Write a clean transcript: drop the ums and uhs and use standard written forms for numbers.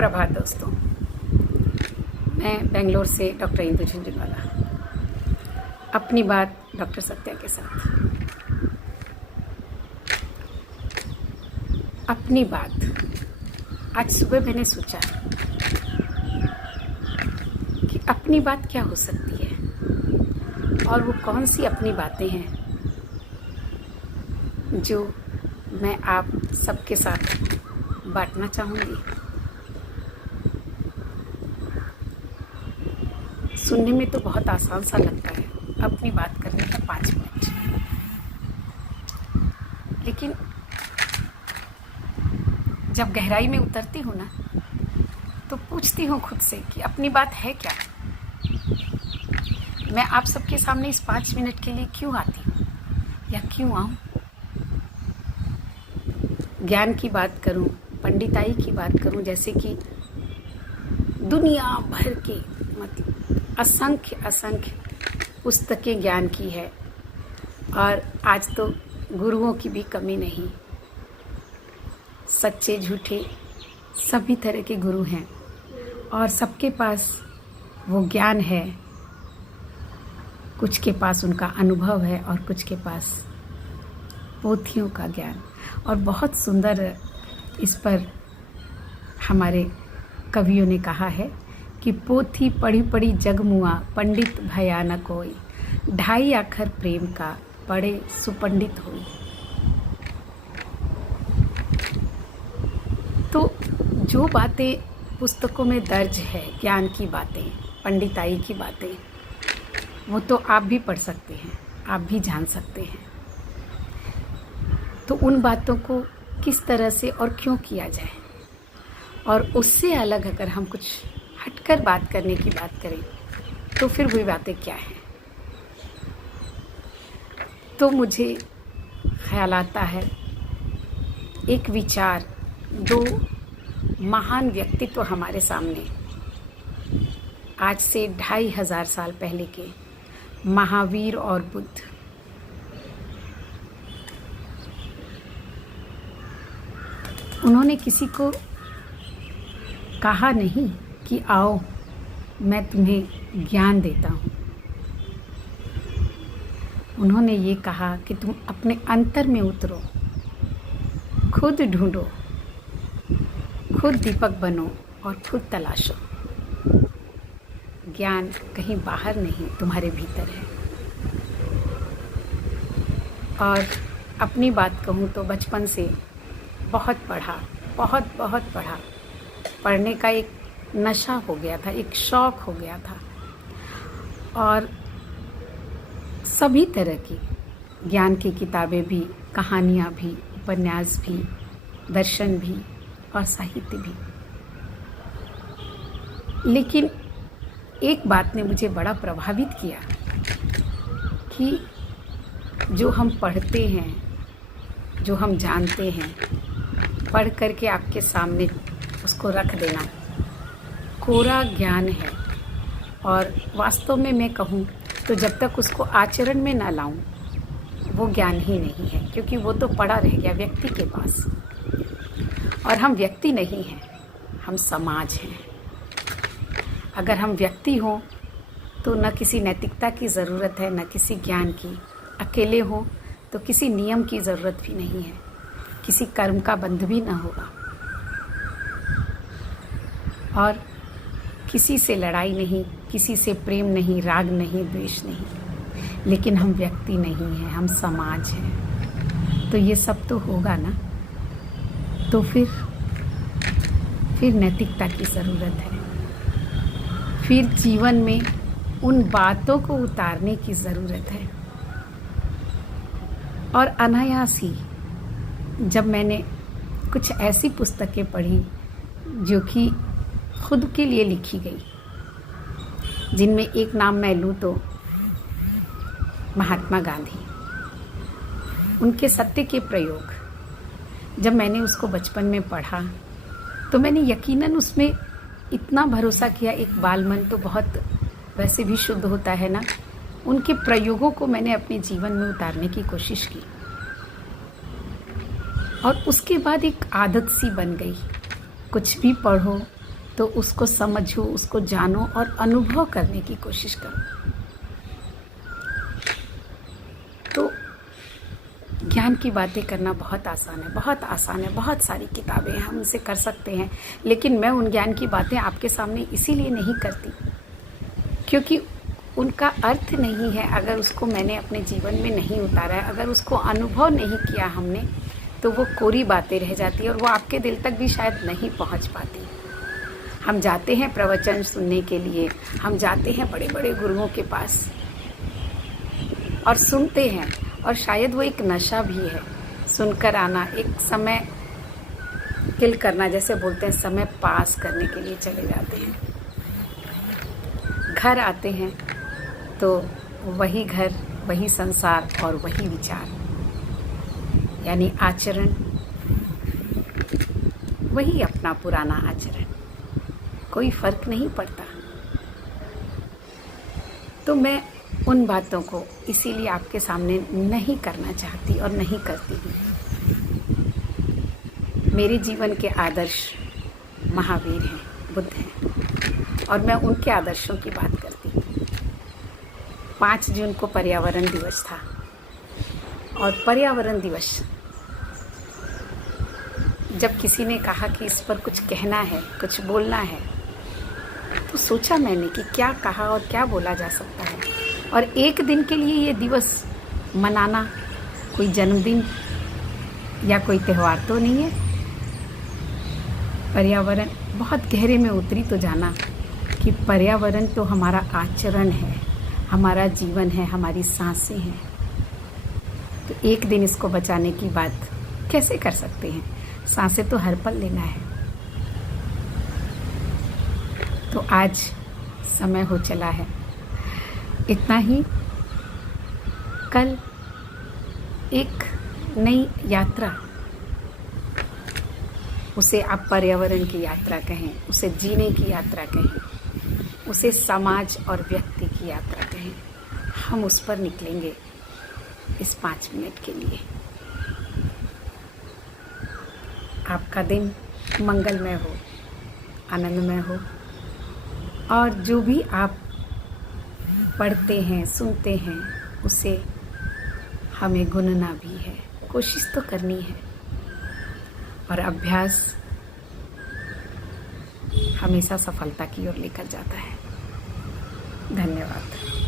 सुप्रभात दोस्तों। मैं बेंगलोर से डॉक्टर इंदु झुंझुनवाला, अपनी बात डॉक्टर सत्या के साथ। अपनी बात। आज सुबह मैंने सोचा कि अपनी बात क्या हो सकती है और वो कौन सी अपनी बातें हैं जो मैं आप सबके साथ बांटना चाहूँगी। सुनने में तो बहुत आसान सा लगता है, अपनी बात करने का 5 मिनट, लेकिन जब गहराई में उतरती हूँ ना तो पूछती हूँ खुद से कि अपनी बात है क्या। मैं आप सबके सामने इस 5 मिनट के लिए क्यों आती हूँ या क्यों आऊँ। ज्ञान की बात करूँ, पंडिताई की बात करूँ, जैसे कि दुनिया भर की मतलब असंख्य पुस्तकें ज्ञान की है और आज तो गुरुओं की भी कमी नहीं। सच्चे झूठे सभी तरह के गुरु हैं और सबके पास वो ज्ञान है। कुछ के पास उनका अनुभव है और कुछ के पास पोथियों का ज्ञान। और बहुत सुंदर इस पर हमारे कवियों ने कहा है कि पोथी पढ़ी पढ़ी जग मुआ, पंडित भया न कोई, 2.5 अक्षर प्रेम का पढ़े सुपंडित होई। तो जो बातें पुस्तकों में दर्ज है, ज्ञान की बातें, पंडिताई की बातें, वो तो आप भी पढ़ सकते हैं, आप भी जान सकते हैं। तो उन बातों को किस तरह से और क्यों किया जाए, और उससे अलग अगर हम कुछ हटकर बात करने की बात करें तो फिर वही बातें क्या हैं। तो मुझे ख्याल आता है एक विचार, 2 महान व्यक्तित्व हमारे सामने, आज से 2500 साल पहले के महावीर और बुद्ध। उन्होंने किसी को कहा नहीं कि आओ मैं तुम्हें ज्ञान देता हूँ। उन्होंने ये कहा कि तुम अपने अंतर में उतरो, खुद ढूंढो, खुद दीपक बनो और खुद तलाशो। ज्ञान कहीं बाहर नहीं, तुम्हारे भीतर है। और अपनी बात कहूँ तो बचपन से बहुत पढ़ा, बहुत पढ़ा। पढ़ने का एक नशा हो गया था, एक शौक़ हो गया था। और सभी तरह की ज्ञान की किताबें भी, कहानियाँ भी, उपन्यास भी, दर्शन भी और साहित्य भी। लेकिन एक बात ने मुझे बड़ा प्रभावित किया कि जो हम पढ़ते हैं, जो हम जानते हैं, पढ़ करके आपके सामने उसको रख देना कोरा ज्ञान है। और वास्तव में मैं कहूँ तो जब तक उसको आचरण में ना लाऊं वो ज्ञान ही नहीं है, क्योंकि वो तो पड़ा रह गया व्यक्ति के पास। और हम व्यक्ति नहीं हैं, हम समाज हैं। अगर हम व्यक्ति हों तो न किसी नैतिकता की ज़रूरत है, न किसी ज्ञान की। अकेले हों तो किसी नियम की ज़रूरत भी नहीं है, किसी कर्म का बंध भी ना होगा और किसी से लड़ाई नहीं, किसी से प्रेम नहीं, राग नहीं, द्वेष नहीं। लेकिन हम व्यक्ति नहीं हैं, हम समाज हैं। तो ये सब तो होगा ना। तो फिर नैतिकता की ज़रूरत है, फिर जीवन में उन बातों को उतारने की ज़रूरत है। और अनायास ही जब मैंने कुछ ऐसी पुस्तकें पढ़ी जो कि खुद के लिए लिखी गई, जिनमें एक नाम मैं लूँ तो महात्मा गांधी, उनके सत्य के प्रयोग, जब मैंने उसको बचपन में पढ़ा तो मैंने यकीनन उसमें इतना भरोसा किया। एक बाल मन तो बहुत वैसे भी शुद्ध होता है ना। उनके प्रयोगों को मैंने अपने जीवन में उतारने की कोशिश की और उसके बाद एक आदत सी बन गई। कुछ भी पढ़ो, तो उसको समझो, उसको जानो और अनुभव करने की कोशिश करो। तो ज्ञान की बातें करना बहुत आसान है, बहुत आसान है। बहुत सारी किताबें हैं, हम उसे कर सकते हैं, लेकिन मैं उन ज्ञान की बातें आपके सामने इसीलिए नहीं करती क्योंकि उनका अर्थ नहीं है अगर उसको मैंने अपने जीवन में नहीं उतारा है, अगर उसको अनुभव नहीं किया हमने, तो वो कोरी बातें रह जाती है और वो आपके दिल तक भी शायद नहीं पहुंच पाती। हम जाते हैं प्रवचन सुनने के लिए, हम जाते हैं बड़े बड़े गुरुओं के पास और सुनते हैं, और शायद वो एक नशा भी है। सुनकर आना, एक समय किल करना, जैसे बोलते हैं, समय पास करने के लिए चले जाते हैं। घर आते हैं तो वही घर, वही संसार और वही विचार, यानी आचरण, वही अपना पुराना आचरण, कोई फर्क नहीं पड़ता। तो मैं उन बातों को इसीलिए आपके सामने नहीं करना चाहती और नहीं करती हूँ। मेरे जीवन के आदर्श महावीर हैं, बुद्ध हैं, और मैं उनके आदर्शों की बात करती हूँ। 5 जून को पर्यावरण दिवस था, और पर्यावरण दिवस जब किसी ने कहा कि इस पर कुछ कहना है, कुछ बोलना है, तो सोचा मैंने कि क्या कहा और क्या बोला जा सकता है। और एक दिन के लिए ये दिवस मनाना कोई जन्मदिन या कोई त्यौहार तो नहीं है। पर्यावरण, बहुत गहरे में उतरी तो जाना कि पर्यावरण तो हमारा आचरण है, हमारा जीवन है, हमारी सांसें हैं। तो एक दिन इसको बचाने की बात कैसे कर सकते हैं? सांसें तो हर पल लेना है। तो आज समय हो चला है, इतना ही। कल एक नई यात्रा, उसे आप पर्यावरण की यात्रा कहें, उसे जीने की यात्रा कहें, उसे समाज और व्यक्ति की यात्रा कहें, हम उस पर निकलेंगे इस 5 मिनट के लिए। आपका दिन मंगलमय हो, आनंदमय हो, और जो भी आप पढ़ते हैं, सुनते हैं, उसे हमें गुनना भी है, कोशिश तो करनी है। और अभ्यास हमेशा सफलता की ओर लेकर जाता है। धन्यवाद।